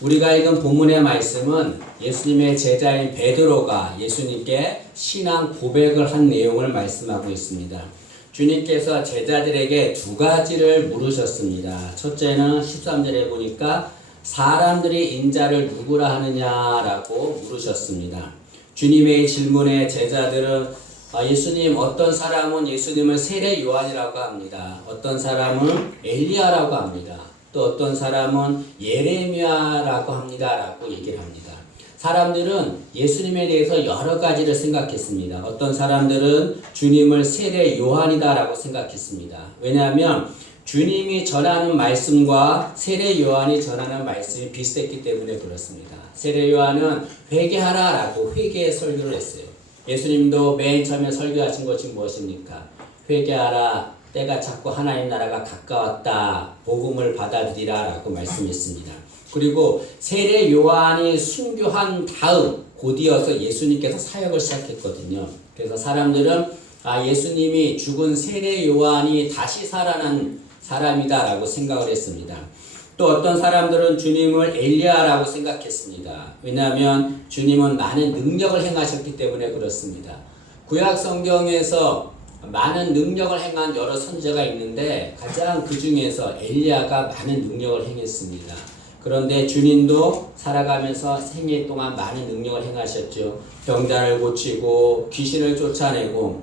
우리가 읽은 본문의 말씀은 예수님의 제자인 베드로가 예수님께 신앙 고백을 한 내용을 말씀하고 있습니다. 주님께서 제자들에게 두 가지를 물으셨습니다. 첫째는 13절에 보니까 사람들이 인자를 누구라 하느냐라고 물으셨습니다. 주님의 질문에 제자들은 예수님, 어떤 사람은 예수님을 세례 요한이라고 합니다. 어떤 사람은 엘리야라고 합니다. 또 어떤 사람은 예레미야라고 합니다. 라고 얘기를 합니다. 사람들은 예수님에 대해서 여러 가지를 생각했습니다. 어떤 사람들은 주님을 세례 요한이다 라고 생각했습니다. 왜냐하면 주님이 전하는 말씀과 세례 요한이 전하는 말씀이 비슷했기 때문에 그렇습니다. 세례 요한은 회개하라 라고 회개의 설교를 했어요. 예수님도 맨 처음에 설교하신 것이 무엇입니까? 회개하라, 때가 찼고 하나님 나라가 가까웠다, 복음을 받아들이라 라고 말씀했습니다. 그리고 세례 요한이 순교한 다음 곧이어서 예수님께서 사역을 시작했거든요. 그래서 사람들은 예수님이 죽은 세례 요한이 다시 살아난 사람이다 라고 생각을 했습니다. 또 어떤 사람들은 주님을 엘리야라고 생각했습니다. 왜냐하면 주님은 많은 능력을 행하셨기 때문에 그렇습니다. 구약 성경에서 많은 능력을 행한 여러 선지자가 있는데 가장 그 중에서 엘리야가 많은 능력을 행했습니다. 그런데 주님도 살아가면서 생애 동안 많은 능력을 행하셨죠. 병자를 고치고 귀신을 쫓아내고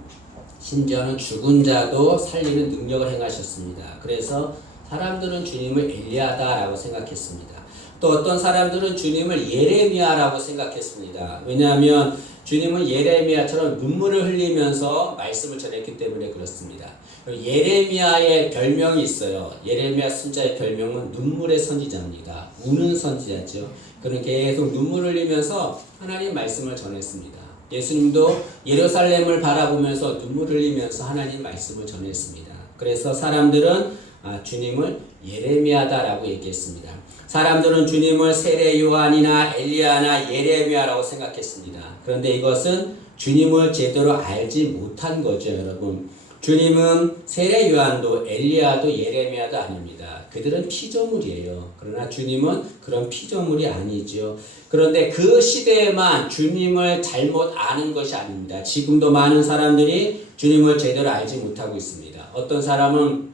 심지어는 죽은 자도 살리는 능력을 행하셨습니다. 그래서 사람들은 주님을 엘리야다라고 생각했습니다. 또 어떤 사람들은 주님을 예레미야라고 생각했습니다. 왜냐하면 주님은 예레미야처럼 눈물을 흘리면서 말씀을 전했기 때문에 그렇습니다. 예레미야의 별명이 있어요. 예레미야 순자의 별명은 눈물의 선지자입니다. 우는 선지자죠. 그는 계속 눈물을 흘리면서 하나님 말씀을 전했습니다. 예수님도 예루살렘을 바라보면서 눈물을 흘리면서 하나님 말씀을 전했습니다. 그래서 사람들은 주님을 예레미야다라고 얘기했습니다. 사람들은 주님을 세례 요한이나 엘리야나 예레미야라고 생각했습니다. 그런데 이것은 주님을 제대로 알지 못한 거죠, 여러분. 주님은 세례 요한도 엘리야도 예레미야도 아닙니다. 그들은 피조물이에요. 그러나 주님은 그런 피조물이 아니죠. 그런데 그 시대에만 주님을 잘못 아는 것이 아닙니다. 지금도 많은 사람들이 주님을 제대로 알지 못하고 있습니다. 어떤 사람은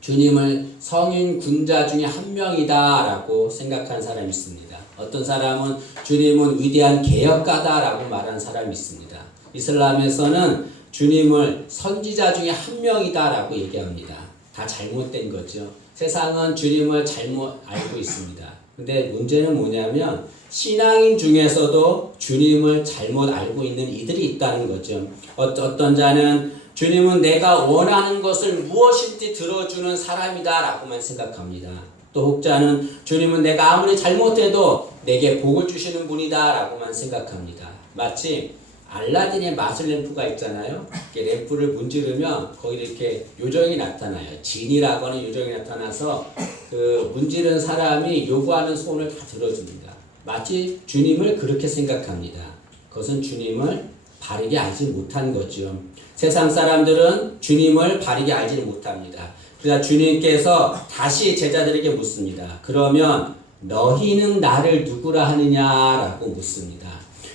주님을 성인 군자 중에 한 명이다 라고 생각한 사람이 있습니다. 어떤 사람은 주님은 위대한 개혁가다 라고 말하는 사람이 있습니다. 이슬람에서는 주님을 선지자 중에 한 명이다 라고 얘기합니다. 다 잘못된 거죠. 세상은 주님을 잘못 알고 있습니다. 근데 문제는 뭐냐면 신앙인 중에서도 주님을 잘못 알고 있는 이들이 있다는 거죠. 어떤 자는 주님은 내가 원하는 것을 무엇인지 들어주는 사람이다 라고만 생각합니다. 또 혹자는 주님은 내가 아무리 잘못해도 내게 복을 주시는 분이다 라고만 생각합니다. 마치 알라딘의 마술 램프가 있잖아요. 이렇게 램프를 문지르면 거기 이렇게 요정이 나타나요. 진이라고 하는 요정이 나타나서 그 문지른 사람이 요구하는 소원을 다 들어줍니다. 마치 주님을 그렇게 생각합니다. 그것은 주님을 바르게 알지 못한 거죠. 세상 사람들은 주님을 바르게 알지 못합니다. 그래서 주님께서 다시 제자들에게 묻습니다. 그러면 너희는 나를 누구라 하느냐라고 묻습니다.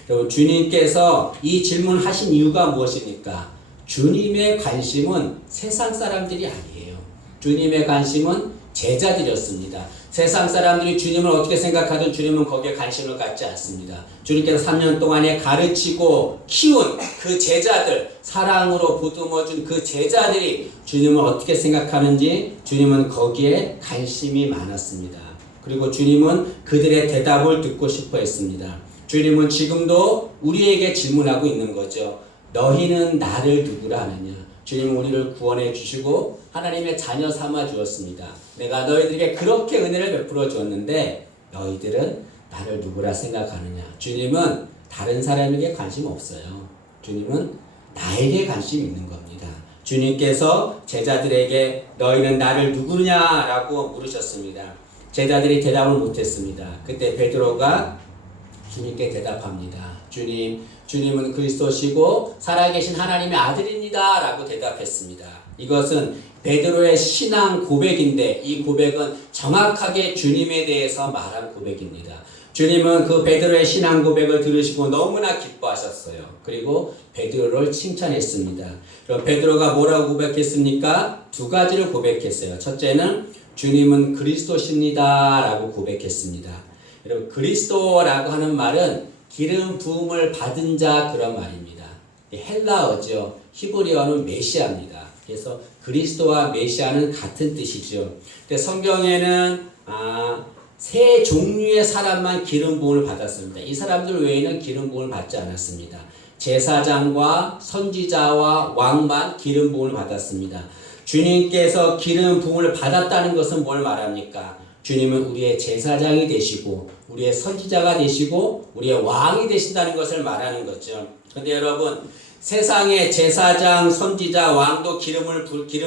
여러분, 주님께서 이 질문하신 이유가 무엇입니까? 주님의 관심은 세상 사람들이 아니에요. 주님의 관심은 제자들이었습니다. 세상 사람들이 주님을 어떻게 생각하든 주님은 거기에 관심을 갖지 않습니다. 주님께서 3년 동안에 가르치고 키운 그 제자들, 사랑으로 보듬어준 그 제자들이 주님을 어떻게 생각하는지 주님은 거기에 관심이 많았습니다. 그리고 주님은 그들의 대답을 듣고 싶어 했습니다. 주님은 지금도 우리에게 질문하고 있는 거죠. 너희는 나를 누구라 하느냐? 주님은 우리를 구원해 주시고 하나님의 자녀 삼아 주었습니다. 내가 너희들에게 그렇게 은혜를 베풀어 주었는데 너희들은 나를 누구라 생각하느냐? 주님은 다른 사람에게 관심 없어요. 주님은 나에게 관심이 있는 겁니다. 주님께서 제자들에게 너희는 나를 누구냐라고 물으셨습니다. 제자들이 대답을 못했습니다. 그때 베드로가 주님께 대답합니다. 주님은 그리스도시고 살아계신 하나님의 아들입니다 라고 대답했습니다. 이것은 베드로의 신앙 고백인데 이 고백은 정확하게 주님에 대해서 말한 고백입니다. 주님은 그 베드로의 신앙 고백을 들으시고 너무나 기뻐하셨어요. 그리고 베드로를 칭찬했습니다. 그럼 베드로가 뭐라고 고백했습니까? 두 가지를 고백했어요. 첫째는 주님은 그리스도십니다 라고 고백했습니다. 여러분, 그리스도라고 하는 말은 기름 부음을 받은 자 그런 말입니다. 헬라어죠. 히브리어는 메시아입니다. 그래서 그리스도와 메시아는 같은 뜻이죠. 근데 성경에는 세 종류의 사람만 기름 부음을 받았습니다. 이 사람들 외에는 기름 부음을 받지 않았습니다. 제사장과 선지자와 왕만 기름 부음을 받았습니다. 주님께서 기름 부음을 받았다는 것은 뭘 말합니까? 주님은 우리의 제사장이 되시고 우리의 선지자가 되시고 우리의 왕이 되신다는 것을 말하는 거죠. 그런데 여러분, 세상의 제사장, 선지자, 왕도 기름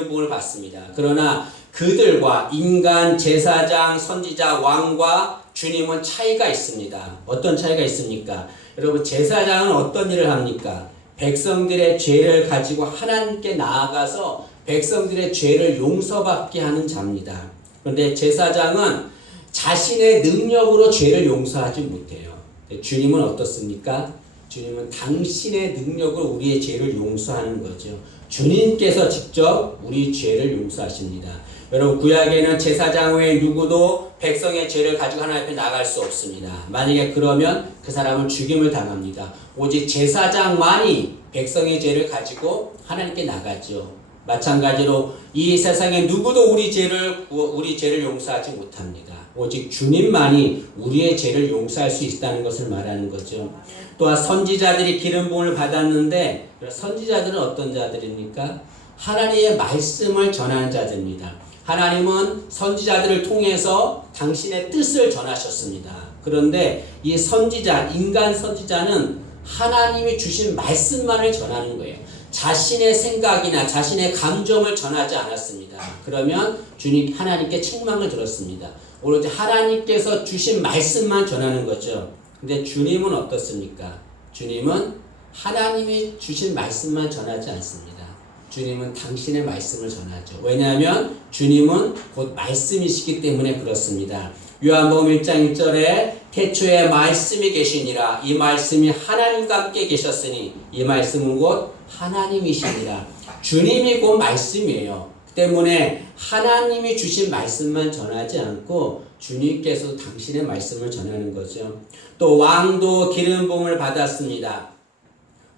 부음을 받습니다. 그러나 그들과 인간 제사장, 선지자, 왕과 주님은 차이가 있습니다. 어떤 차이가 있습니까? 여러분, 제사장은 어떤 일을 합니까? 백성들의 죄를 가지고 하나님께 나아가서 백성들의 죄를 용서받게 하는 자입니다. 그런데 제사장은 자신의 능력으로 죄를 용서하지 못해요. 주님은 어떻습니까? 주님은 당신의 능력으로 우리의 죄를 용서하는 거죠. 주님께서 직접 우리 죄를 용서하십니다. 여러분, 구약에는 제사장 외에 누구도 백성의 죄를 가지고 하나님 앞에 나갈 수 없습니다. 만약에 그러면 그 사람은 죽임을 당합니다. 오직 제사장만이 백성의 죄를 가지고 하나님께 나가죠. 마찬가지로 이 세상에 누구도 우리 죄를 용서하지 못합니다. 오직 주님만이 우리의 죄를 용서할 수 있다는 것을 말하는 거죠. 또한 선지자들이 기름 부음을 받았는데 선지자들은 어떤 자들입니까? 하나님의 말씀을 전하는 자들입니다. 하나님은 선지자들을 통해서 당신의 뜻을 전하셨습니다. 그런데 이 선지자, 인간 선지자는 하나님이 주신 말씀만을 전하는 거예요. 자신의 생각이나 자신의 감정을 전하지 않았습니다. 그러면 주님 하나님께 책망을 들었습니다. 오로지 하나님께서 주신 말씀만 전하는 거죠. 근데 주님은 어떻습니까? 주님은 하나님이 주신 말씀만 전하지 않습니다. 주님은 당신의 말씀을 전하죠. 왜냐하면 주님은 곧 말씀이시기 때문에 그렇습니다. 요한복음 1장 1절에 태초에 말씀이 계시니라. 이 말씀이 하나님과 함께 계셨으니 이 말씀은 곧 하나님이시니라. 주님이 곧 말씀이에요. 때문에 하나님이 주신 말씀만 전하지 않고 주님께서 당신의 말씀을 전하는 거죠. 또 왕도 기름 부음을 받았습니다.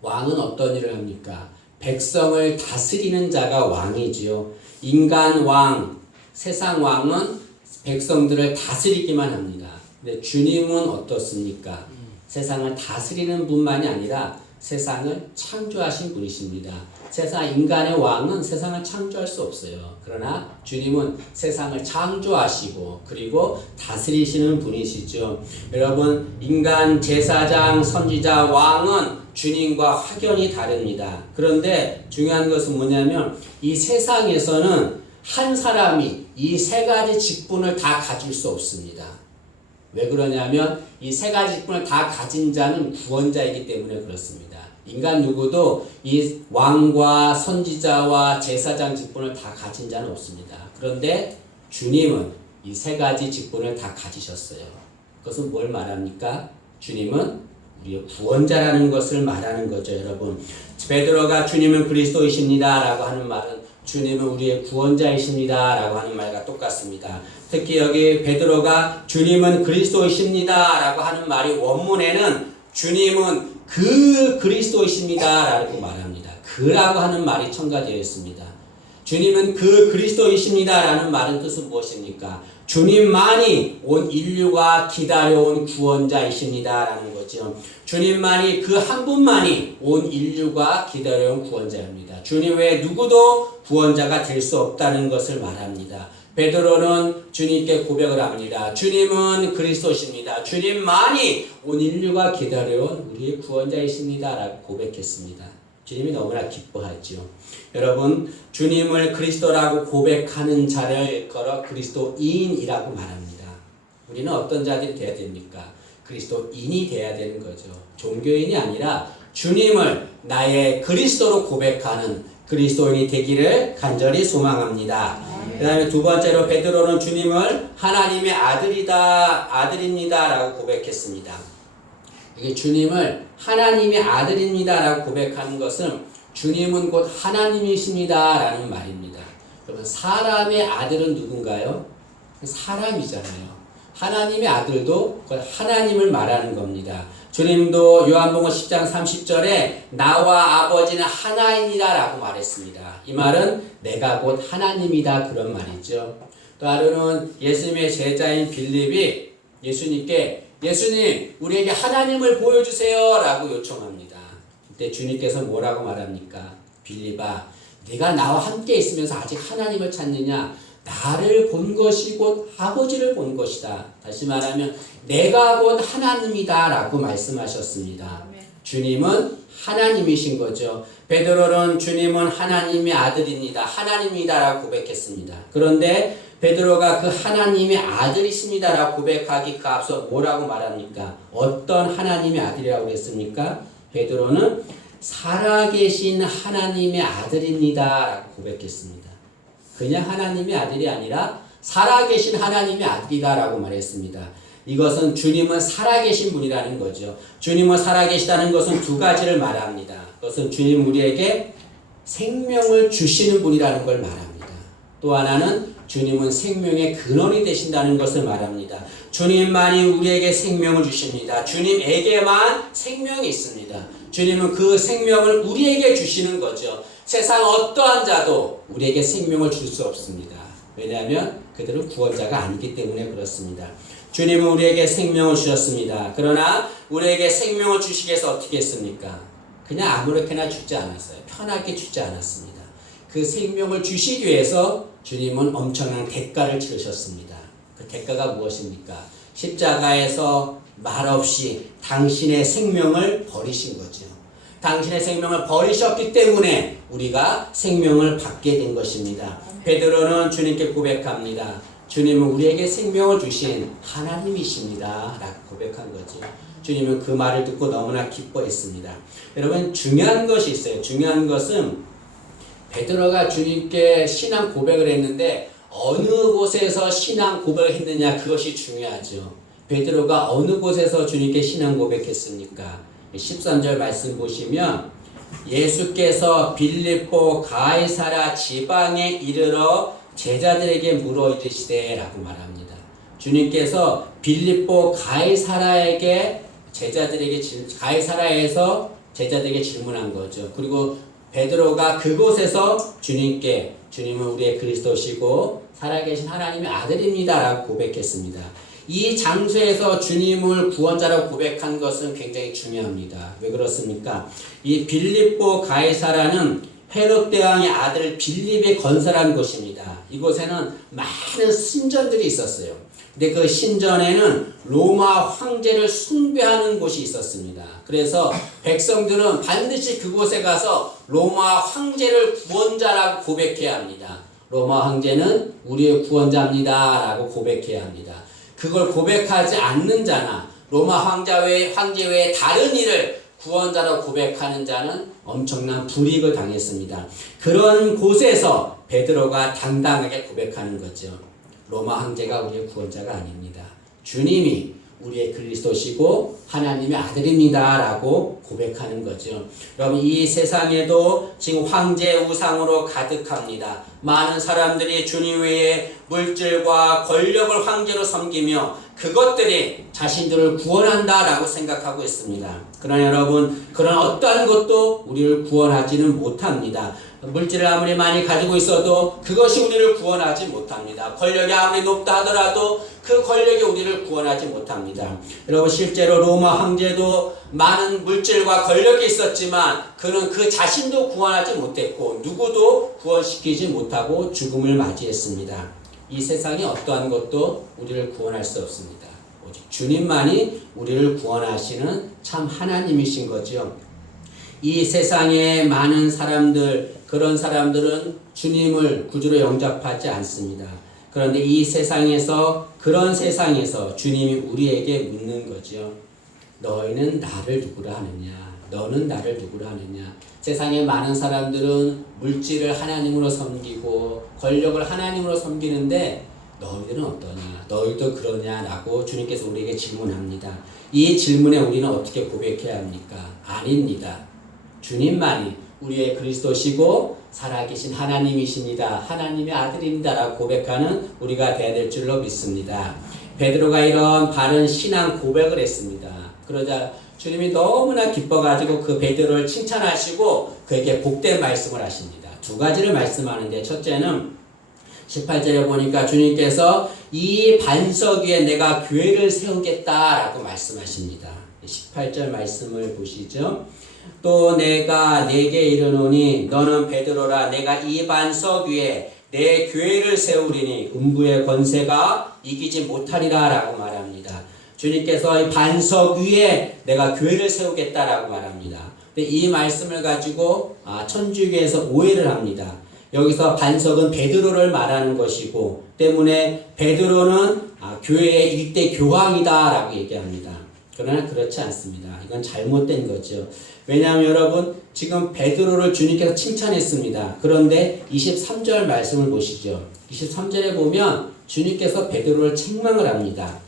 왕은 어떤 일을 합니까? 백성을 다스리는 자가 왕이지요. 인간 왕, 세상 왕은 백성들을 다스리기만 합니다. 근데 주님은 어떻습니까? 세상을 다스리는 분만이 아니라 세상을 창조하신 분이십니다. 세상 인간의 왕은 세상을 창조할 수 없어요. 그러나 주님은 세상을 창조하시고 그리고 다스리시는 분이시죠. 여러분, 인간 제사장, 선지자, 왕은 주님과 확연히 다릅니다. 그런데 중요한 것은 뭐냐면 이 세상에서는 한 사람이 이 세 가지 직분을 다 가질 수 없습니다. 왜 그러냐면 이 세 가지 직분을 다 가진 자는 구원자이기 때문에 그렇습니다. 인간 누구도 이 왕과 선지자와 제사장 직분을 다 가진 자는 없습니다. 그런데 주님은 이 세 가지 직분을 다 가지셨어요. 그것은 뭘 말합니까? 주님은 우리의 구원자라는 것을 말하는 거죠, 여러분. 베드로가 주님은 그리스도이십니다 라고 하는 말은 주님은 우리의 구원자이십니다 라고 하는 말과 똑같습니다. 특히 여기 베드로가 주님은 그리스도이십니다 라고 하는 말이 원문에는 주님은 그 그리스도이십니다 라고 말합니다. 그라고 하는 말이 첨가되어 있습니다. 주님은 그 그리스도이십니다 라는 말은 뜻은 무엇입니까? 주님만이 온 인류가 기다려온 구원자이십니다 라는 거죠. 주님만이 그 한 분만이 온 인류가 기다려온 구원자입니다. 주님 외에 누구도 구원자가 될 수 없다는 것을 말합니다. 베드로는 주님께 고백을 합니다. 주님은 그리스도십니다. 주님만이 온 인류가 기다려온 우리의 구원자이십니다 라고 고백했습니다. 주님이 너무나 기뻐하죠. 여러분, 주님을 그리스도라고 고백하는 자를 걸어 그리스도인이라고 말합니다. 우리는 어떤 자들이 되어야 됩니까? 그리스도인이 되어야 되는 거죠. 종교인이 아니라 주님을 나의 그리스도로 고백하는 그리스도인이 되기를 간절히 소망합니다. 그 다음에 두 번째로 베드로는 주님을 하나님의 아들입니다 라고 고백했습니다. 이게 주님을 하나님의 아들입니다 라고 고백하는 것은 주님은 곧 하나님이십니다 라는 말입니다. 그러면 사람의 아들은 누군가요? 사람이잖아요. 하나님의 아들도 하나님을 말하는 겁니다. 주님도 요한복음 10장 30절에 나와 아버지는 하나이니라 라고 말했습니다. 이 말은 내가 곧 하나님이다 그런 말이죠. 또 하루는 예수님의 제자인 빌립이 예수님께 예수님 우리에게 하나님을 보여주세요 라고 요청합니다. 그때 주님께서 뭐라고 말합니까? 빌립아 네가 나와 함께 있으면서 아직 하나님을 찾느냐? 나를 본 것이 곧 아버지를 본 것이다. 다시 말하면 내가 곧 하나님이다 라고 말씀하셨습니다. 주님은 하나님이신 거죠. 베드로는 주님은 하나님의 아들입니다. 하나님이다 라고 고백했습니다. 그런데 베드로가 그 하나님의 아들이십니다 라고 고백하기 그 앞서 뭐라고 말합니까? 어떤 하나님의 아들이라고 했습니까? 베드로는 살아계신 하나님의 아들입니다 라고 고백했습니다. 그냥 하나님의 아들이 아니라 살아계신 하나님의 아들이다 라고 말했습니다. 이것은 주님은 살아계신 분이라는 거죠. 주님은 살아계시다는 것은 두 가지를 말합니다. 그것은 주님 우리에게 생명을 주시는 분이라는 걸 말합니다. 또 하나는 주님은 생명의 근원이 되신다는 것을 말합니다. 주님만이 우리에게 생명을 주십니다. 주님에게만 생명이 있습니다. 주님은 그 생명을 우리에게 주시는 거죠. 세상 어떠한 자도 우리에게 생명을 줄 수 없습니다. 왜냐하면 그들은 구원자가 아니기 때문에 그렇습니다. 주님은 우리에게 생명을 주셨습니다. 그러나 우리에게 생명을 주시기 위해서 어떻게 했습니까? 그냥 아무렇게나 주지 않았어요. 편하게 주지 않았습니다. 그 생명을 주시기 위해서 주님은 엄청난 대가를 치르셨습니다. 그 대가가 무엇입니까? 십자가에서 말없이 당신의 생명을 버리신 거죠. 당신의 생명을 버리셨기 때문에 우리가 생명을 받게 된 것입니다. 베드로는 주님께 고백합니다. 주님은 우리에게 생명을 주신 하나님이십니다 라고 고백한 거죠. 주님은 그 말을 듣고 너무나 기뻐했습니다. 여러분 중요한 것이 있어요. 중요한 것은 베드로가 주님께 신앙 고백을 했는데 어느 곳에서 신앙 고백을 했느냐 그것이 중요하죠. 베드로가 어느 곳에서 주님께 신앙 고백했습니까? 13절 말씀 보시면 예수께서 빌립보 가이사랴 지방에 이르러 제자들에게 물어 이르시되 라고 말합니다. 주님께서 빌립보 가이사랴에서 제자들에게 질문한 거죠. 그리고 베드로가 그곳에서 주님은 우리의 그리스도시고 살아계신 하나님의 아들입니다 라고 고백했습니다. 이 장소에서 주님을 구원자라고 고백한 것은 굉장히 중요합니다. 왜 그렇습니까? 이 빌립보 가이사라는 헤롯 대왕의 아들 빌립이 건설한 곳입니다. 이곳에는 많은 신전들이 있었어요. 근데 그 신전에는 로마 황제를 숭배하는 곳이 있었습니다. 그래서 백성들은 반드시 그곳에 가서 로마 황제를 구원자라고 고백해야 합니다. 로마 황제는 우리의 구원자입니다 라고 고백해야 합니다. 그걸 고백하지 않는 자나 로마 황제 외에 다른 이를 구원자라고 고백하는 자는 엄청난 불이익을 당했습니다. 그런 곳에서 베드로가 당당하게 고백하는 거죠. 로마 황제가 우리의 구원자가 아닙니다. 주님이 우리의 그리스도시고 하나님의 아들입니다 라고 고백하는 거죠. 여러분 이 세상에도 지금 황제 우상으로 가득합니다. 많은 사람들이 주님 외에 물질과 권력을 황제로 섬기며 그것들이 자신들을 구원한다라고 생각하고 있습니다. 그러나 여러분 그런 어떠한 것도 우리를 구원하지는 못합니다. 물질을 아무리 많이 가지고 있어도 그것이 우리를 구원하지 못합니다. 권력이 아무리 높다 하더라도 그 권력이 우리를 구원하지 못합니다. 여러분 실제로 로마 황제도 많은 물질과 권력이 있었지만 그는 그 자신도 구원하지 못했고 누구도 구원시키지 못하고 죽음을 맞이했습니다. 이 세상에 어떠한 것도 우리를 구원할 수 없습니다. 오직 주님만이 우리를 구원하시는 참 하나님이신 거죠. 이 세상에 많은 사람들, 그런 사람들은 주님을 구주로 영접하지 않습니다. 그런데 이 세상에서, 그런 세상에서 주님이 우리에게 묻는 거죠. 너희는 나를 누구라 하느냐? 너는 나를 누구라 하느냐? 세상에 많은 사람들은 물질을 하나님으로 섬기고 권력을 하나님으로 섬기는데 너희들은 어떠냐? 너희도 그러냐라고 주님께서 우리에게 질문합니다. 이 질문에 우리는 어떻게 고백해야 합니까? 아닙니다. 주님만이 우리의 그리스도시고 살아계신 하나님이십니다. 하나님의 아들입니다라고 고백하는 우리가 되어야 될 줄로 믿습니다. 베드로가 이런 바른 신앙 고백을 했습니다. 그러자 주님이 너무나 기뻐가지고 그 베드로를 칭찬하시고 그에게 복된 말씀을 하십니다. 두 가지를 말씀하는데 첫째는 18절에 보니까 주님께서 이 반석 위에 내가 교회를 세우겠다라고 말씀하십니다. 18절 말씀을 보시죠. 또 내가 네게 이르노니 너는 베드로라 내가 이 반석 위에 내 교회를 세우리니 음부의 권세가 이기지 못하리라 라고 말합니다. 주님께서 이 반석 위에 내가 교회를 세우겠다라고 말합니다. 근데 이 말씀을 가지고 천주교에서 오해를 합니다. 여기서 반석은 베드로를 말하는 것이고 때문에 베드로는 교회의 일대 교황이다라고 얘기합니다. 그러나 그렇지 않습니다. 이건 잘못된 거죠. 왜냐하면 여러분 지금 베드로를 주님께서 칭찬했습니다. 그런데 23절 말씀을 보시죠. 23절에 보면 주님께서 베드로를 책망을 합니다.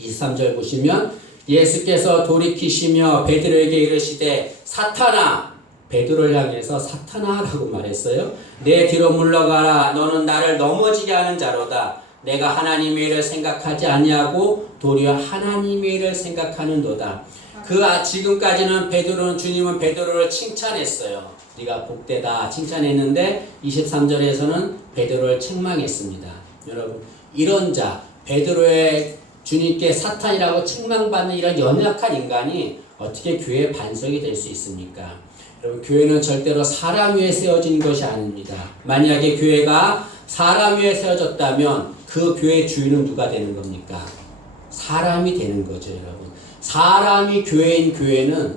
23절 보시면 예수께서 돌이키시며 베드로에게 이르시되 사탄아, 베드로를 향해서 사탄아라고 말했어요. 내 뒤로 물러가라. 너는 나를 넘어지게 하는 자로다. 내가 하나님의 일을 생각하지 아니하고 도리어 하나님의 일을 생각하는도다. 지금까지는 주님은 베드로를 칭찬했어요. 네가 복되다 칭찬했는데 23절에서는 베드로를 책망했습니다. 여러분 이런 자 베드로의 주님께 사탄이라고 책망받는 이런 연약한 인간이 어떻게 교회의 반석이 될 수 있습니까? 여러분 교회는 절대로 사람 위에 세워진 것이 아닙니다. 만약에 교회가 사람 위에 세워졌다면 그 교회의 주인은 누가 되는 겁니까? 사람이 되는 거죠, 여러분. 사람이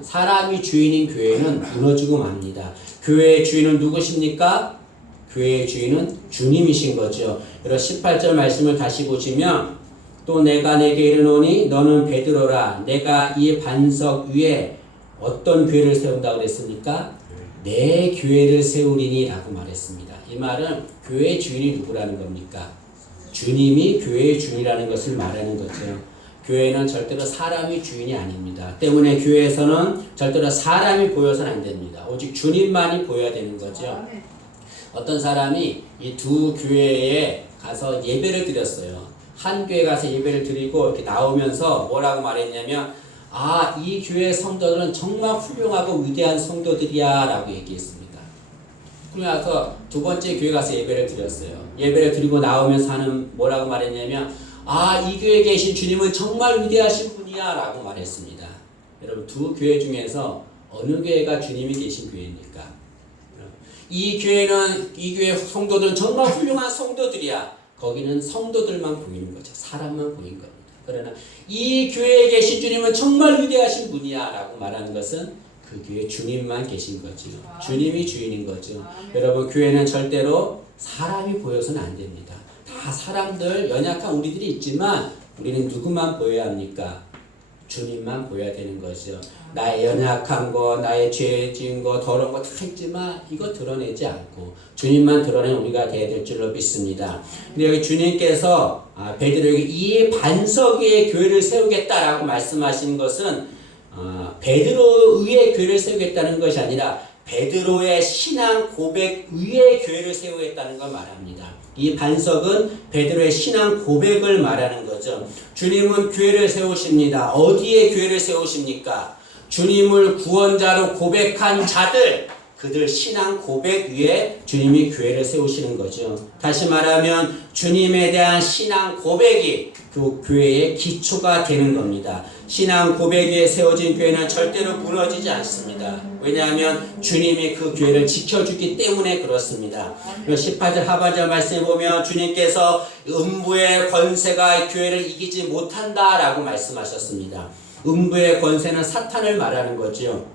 사람이 주인인 교회는 무너지고 맙니다. 교회의 주인은 누구십니까? 교회의 주인은 주님이신 거죠. 여러분 18절 말씀을 다시 보시면 또 내가 내게 이르노니 너는 베드로라 내가 이 반석 위에 어떤 교회를 세운다고 그랬습니까? 내 교회를 세우리니 라고 말했습니다. 이 말은 교회의 주인이 누구라는 겁니까? 주님이 교회의 주인이라는 것을 말하는 거죠. 교회는 절대로 사람이 주인이 아닙니다. 때문에 교회에서는 절대로 사람이 보여서는 안 됩니다. 오직 주님만이 보여야 되는 거죠. 어떤 사람이 이 두 교회에 가서 예배를 드렸어요. 한 교회 가서 예배를 드리고 이렇게 나오면서 뭐라고 말했냐면 이 교회 성도들은 정말 훌륭하고 위대한 성도들이야 라고 얘기했습니다. 그러고 나서 두 번째 교회 가서 예배를 드렸어요. 예배를 드리고 나오면서 뭐라고 말했냐면 이 교회에 계신 주님은 정말 위대하신 분이야 라고 말했습니다. 여러분 두 교회 중에서 어느 교회가 주님이 계신 교회입니까? 이 교회 성도들은 정말 훌륭한 성도들이야. 거기는 성도들만 보이는 거죠. 사람만 보이는 겁니다. 그러나 이 교회에 계신 주님은 정말 위대하신 분이야 라고 말하는 것은 그 교회 주님만 계신 거죠. 주님이 주인인 거죠. 여러분 교회는 절대로 사람이 보여서는 안 됩니다. 다 사람들 연약한 우리들이 있지만 우리는 누구만 보여야 합니까? 주님만 보여야 되는 거죠. 나의 연약한 거, 나의 죄 지은 거, 더러운 거 다 있지만 이거 드러내지 않고 주님만 드러낸 우리가 되어야 될 줄로 믿습니다. 근데 여기 주님께서 베드로에게 이 반석 위에 교회를 세우겠다라고 말씀하신 것은 베드로 위에 교회를 세우겠다는 것이 아니라 베드로의 신앙 고백 위에 교회를 세우겠다는 걸 말합니다. 이 반석은 베드로의 신앙 고백을 말하는 거죠. 주님은 교회를 세우십니다. 어디에 교회를 세우십니까? 주님을 구원자로 고백한 자들, 그들 신앙 고백 위에 주님이 교회를 세우시는 거죠. 다시 말하면 주님에 대한 신앙 고백이 그 교회의 기초가 되는 겁니다. 신앙 고백 위에 세워진 교회는 절대로 무너지지 않습니다. 왜냐하면 주님이 그 교회를 지켜주기 때문에 그렇습니다. 18절 하반절 말씀에 보면 주님께서 음부의 권세가 교회를 이기지 못한다라고 말씀하셨습니다. 음부의 권세는 사탄을 말하는 거죠.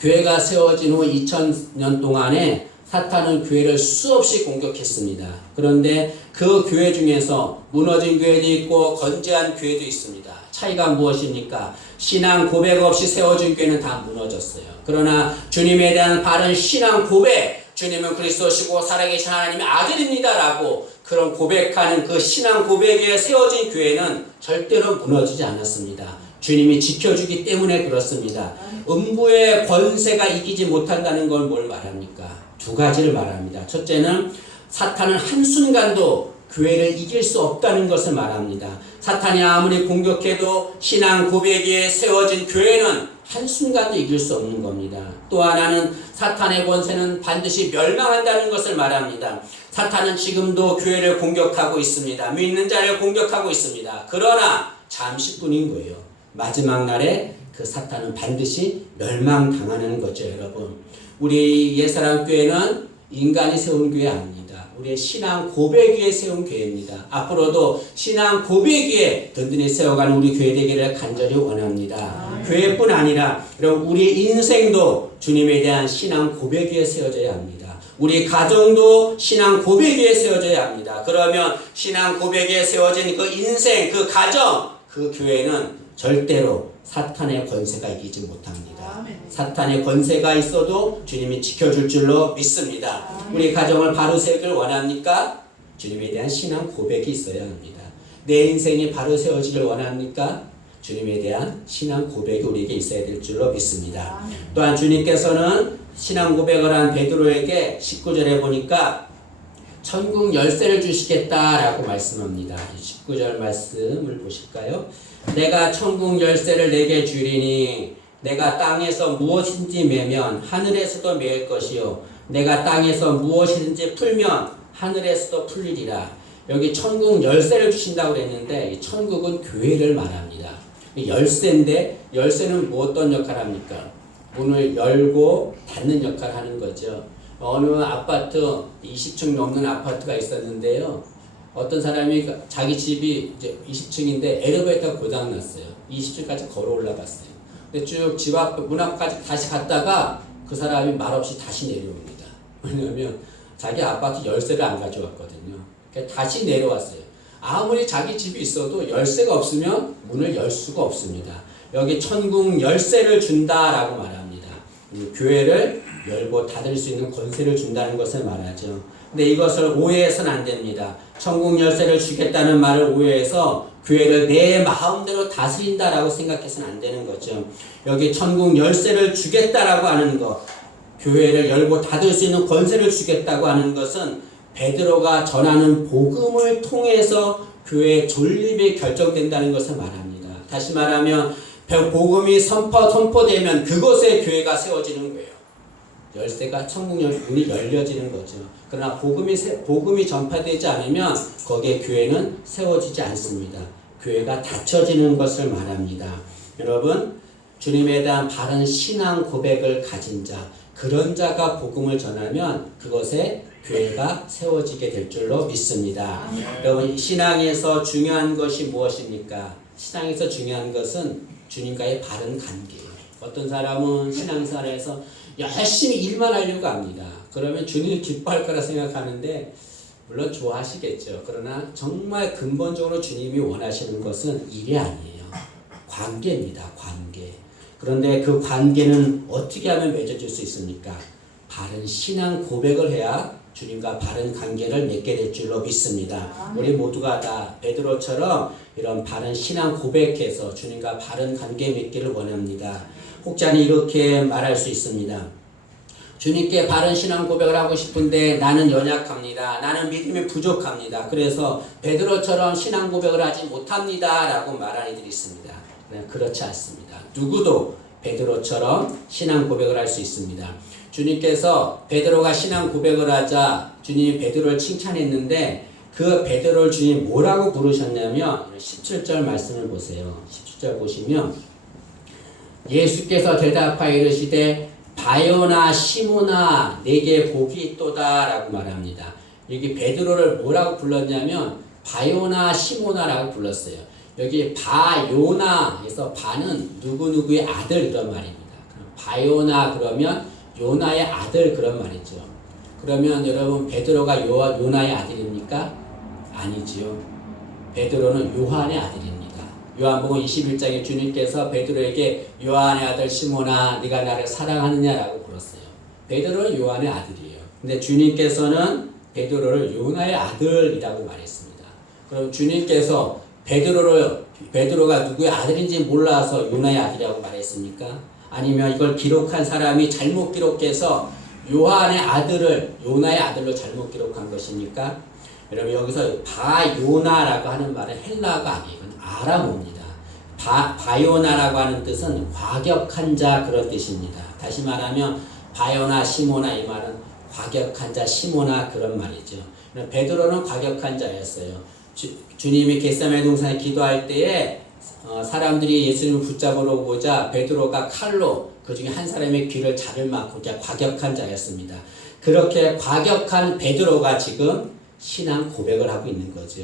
교회가 세워진 후 2000년 동안에 사탄은 교회를 수없이 공격했습니다. 그런데 그 교회 중에서 무너진 교회도 있고 건재한 교회도 있습니다. 차이가 무엇입니까? 신앙 고백 없이 세워진 교회는 다 무너졌어요. 그러나 주님에 대한 바른 신앙 고백, 주님은 그리스도시고 살아계신 하나님의 아들입니다라고 그런 고백하는 그 신앙 고백에 세워진 교회는 절대로 무너지지 않았습니다. 주님이 지켜주기 때문에 그렇습니다. 음부의 권세가 이기지 못한다는 걸 뭘 말합니까? 두 가지를 말합니다. 첫째는 사탄은 한순간도 교회를 이길 수 없다는 것을 말합니다. 사탄이 아무리 공격해도 신앙 고백에 세워진 교회는 한순간도 이길 수 없는 겁니다. 또 하나는 사탄의 권세는 반드시 멸망한다는 것을 말합니다. 사탄은 지금도 교회를 공격하고 있습니다. 믿는 자를 공격하고 있습니다. 그러나 잠시뿐인 거예요. 마지막 날에 그 사탄은 반드시 멸망당하는 거죠, 여러분. 우리 옛사람 교회는 인간이 세운 교회 아닙니다. 우리의 신앙 고백 위에 세운 교회입니다. 앞으로도 신앙 고백 위에 든든히 세워가는 우리 교회 되기를 간절히 원합니다. 교회뿐 아니라 여러분 우리 인생도 주님에 대한 신앙 고백 위에 세워져야 합니다. 우리 가정도 신앙 고백 위에 세워져야 합니다. 그러면 신앙 고백에 세워진 그 인생, 그 가정, 그 교회는 절대로 사탄의 권세가 이기지 못합니다. 사탄의 권세가 있어도 주님이 지켜줄 줄로 믿습니다. 우리 가정을 바로 세우길 원합니까? 주님에 대한 신앙 고백이 있어야 합니다. 내 인생이 바로 세워지길 원합니까? 주님에 대한 신앙 고백이 우리에게 있어야 될 줄로 믿습니다. 또한 주님께서는 신앙 고백을 한 베드로에게 19절에 보니까 천국 열쇠를 주시겠다라고 말씀합니다. 19절 말씀을 보실까요? 내가 천국 열쇠를 내게 주리니 내가 땅에서 무엇인지 매면 하늘에서도 매일 것이요 내가 땅에서 무엇이든지 풀면 하늘에서도 풀리리라. 여기 천국 열쇠를 주신다고 그랬는데 이 천국은 교회를 말합니다. 열쇠인데 열쇠는 뭐 어떤 역할을 합니까? 문을 열고 닫는 역할을 하는 거죠. 어느 아파트 20층 넘는 아파트가 있었는데요. 어떤 사람이 자기 집이 이제 20층인데 엘리베이터가 고장났어요. 20층까지 걸어 올라갔어요. 근데 쭉 집 앞 문 앞까지 다시 갔다가 그 사람이 말없이 다시 내려옵니다. 왜냐하면 자기 아파트 열쇠를 안 가져왔거든요. 그러니까 다시 내려왔어요. 아무리 자기 집이 있어도 열쇠가 없으면 문을 열 수가 없습니다. 여기 천국 열쇠를 준다라고 말합니다. 교회를 열고 닫을 수 있는 권세를 준다는 것을 말하죠. 근데 이것을 오해해서는 안 됩니다. 천국 열쇠를 주겠다는 말을 오해해서 교회를 내 마음대로 다스린다라고 생각해서는 안 되는 거죠. 여기 천국 열쇠를 주겠다라고 하는 것, 교회를 열고 닫을 수 있는 권세를 주겠다고 하는 것은 베드로가 전하는 복음을 통해서 교회의 존립이 결정된다는 것을 말합니다. 다시 말하면 복음이 선포되면 그곳에 교회가 세워지는 거예요. 열쇠가 천국 문이 열려지는 거죠. 그러나 복음이 전파되지 않으면 거기에 교회는 세워지지 않습니다. 교회가 닫혀지는 것을 말합니다. 여러분, 주님에 대한 바른 신앙 고백을 가진 자, 그런 자가 복음을 전하면 그것에 교회가 세워지게 될 줄로 믿습니다. 여러분, 신앙에서 중요한 것이 무엇입니까? 신앙에서 중요한 것은 주님과의 바른 관계예요. 어떤 사람은 신앙생활에서 열심히 일만 하려고 합니다. 그러면 주님이 기뻐할 거라 생각하는데 물론 좋아하시겠죠. 그러나 정말 근본적으로 주님이 원하시는 것은 일이 아니에요. 관계입니다. 관계. 그런데 그 관계는 어떻게 하면 맺어질 수 있습니까? 바른 신앙 고백을 해야 주님과 바른 관계를 맺게 될 줄로 믿습니다. 우리 모두가 다 베드로처럼 이런 바른 신앙 고백해서 주님과 바른 관계 맺기를 원합니다. 혹자는 이렇게 말할 수 있습니다. 주님께 바른 신앙 고백을 하고 싶은데 나는 연약합니다. 나는 믿음이 부족합니다. 그래서 베드로처럼 신앙 고백을 하지 못합니다. 라고 말하는 이들이 있습니다. 그렇지 않습니다. 누구도 베드로처럼 신앙 고백을 할 수 있습니다. 주님께서 베드로가 신앙 고백을 하자 주님이 베드로를 칭찬했는데 그 베드로를 주님이 뭐라고 부르셨냐면 17절 말씀을 보세요. 17절 보시면 예수께서 대답하여 이르시되 바요나 시몬아 내게 복이 있도다 라고 말합니다. 여기 베드로를 뭐라고 불렀냐면 바요나 시몬아라고 불렀어요. 여기 바요나에서 바는 누구누구의 아들 이런 말입니다. 바요나 그러면 요나의 아들 그런 말이죠. 그러면 여러분 베드로가 요나의 아들입니까? 아니지요. 베드로는 요한의 아들입니다. 요한복음 21장에 주님께서 베드로에게 요한의 아들 시몬아 네가 나를 사랑하느냐라고 물었어요. 베드로는 요한의 아들이에요. 근데 주님께서는 베드로를 요나의 아들이라고 말했습니다. 그럼 주님께서 베드로가 누구의 아들인지 몰라서 요나의 아들이라고 말했습니까? 아니면 이걸 기록한 사람이 잘못 기록해서 요한의 아들을 요나의 아들로 잘못 기록한 것입니까? 여러분 여기서 바요나라고 하는 말은 헬라어가 아니에요. 이건 아람어입니다. 바요나라고 하는 뜻은 과격한 자 그런 뜻입니다. 다시 말하면 바요나 시모나 이 말은 과격한 자 시모나 그런 말이죠. 베드로는 과격한 자였어요. 주님이 겟세마네 동산에 기도할 때에 사람들이 예수님을 붙잡으러 오자 베드로가 칼로 그 중에 한 사람의 귀를 잡을 만큼 과격한 자였습니다. 그렇게 과격한 베드로가 지금 신앙 고백을 하고 있는 거죠.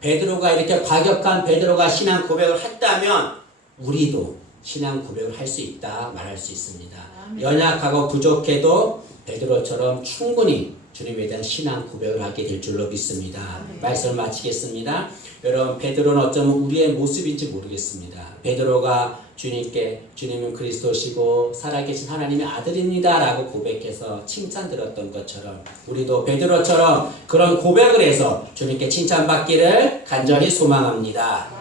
베드로가 이렇게 과격한 베드로가 신앙 고백을 했다면 우리도 신앙 고백을 할 수 있다 말할 수 있습니다. 연약하고 부족해도 베드로처럼 충분히 주님에 대한 신앙 고백을 하게 될 줄로 믿습니다. 말씀을 마치겠습니다. 여러분 베드로는 어쩌면 우리의 모습인지 모르겠습니다. 베드로가 주님께 주님은 그리스도시고 살아계신 하나님의 아들입니다 라고 고백해서 칭찬 들었던 것처럼 우리도 베드로처럼 그런 고백을 해서 주님께 칭찬받기를 간절히 소망합니다.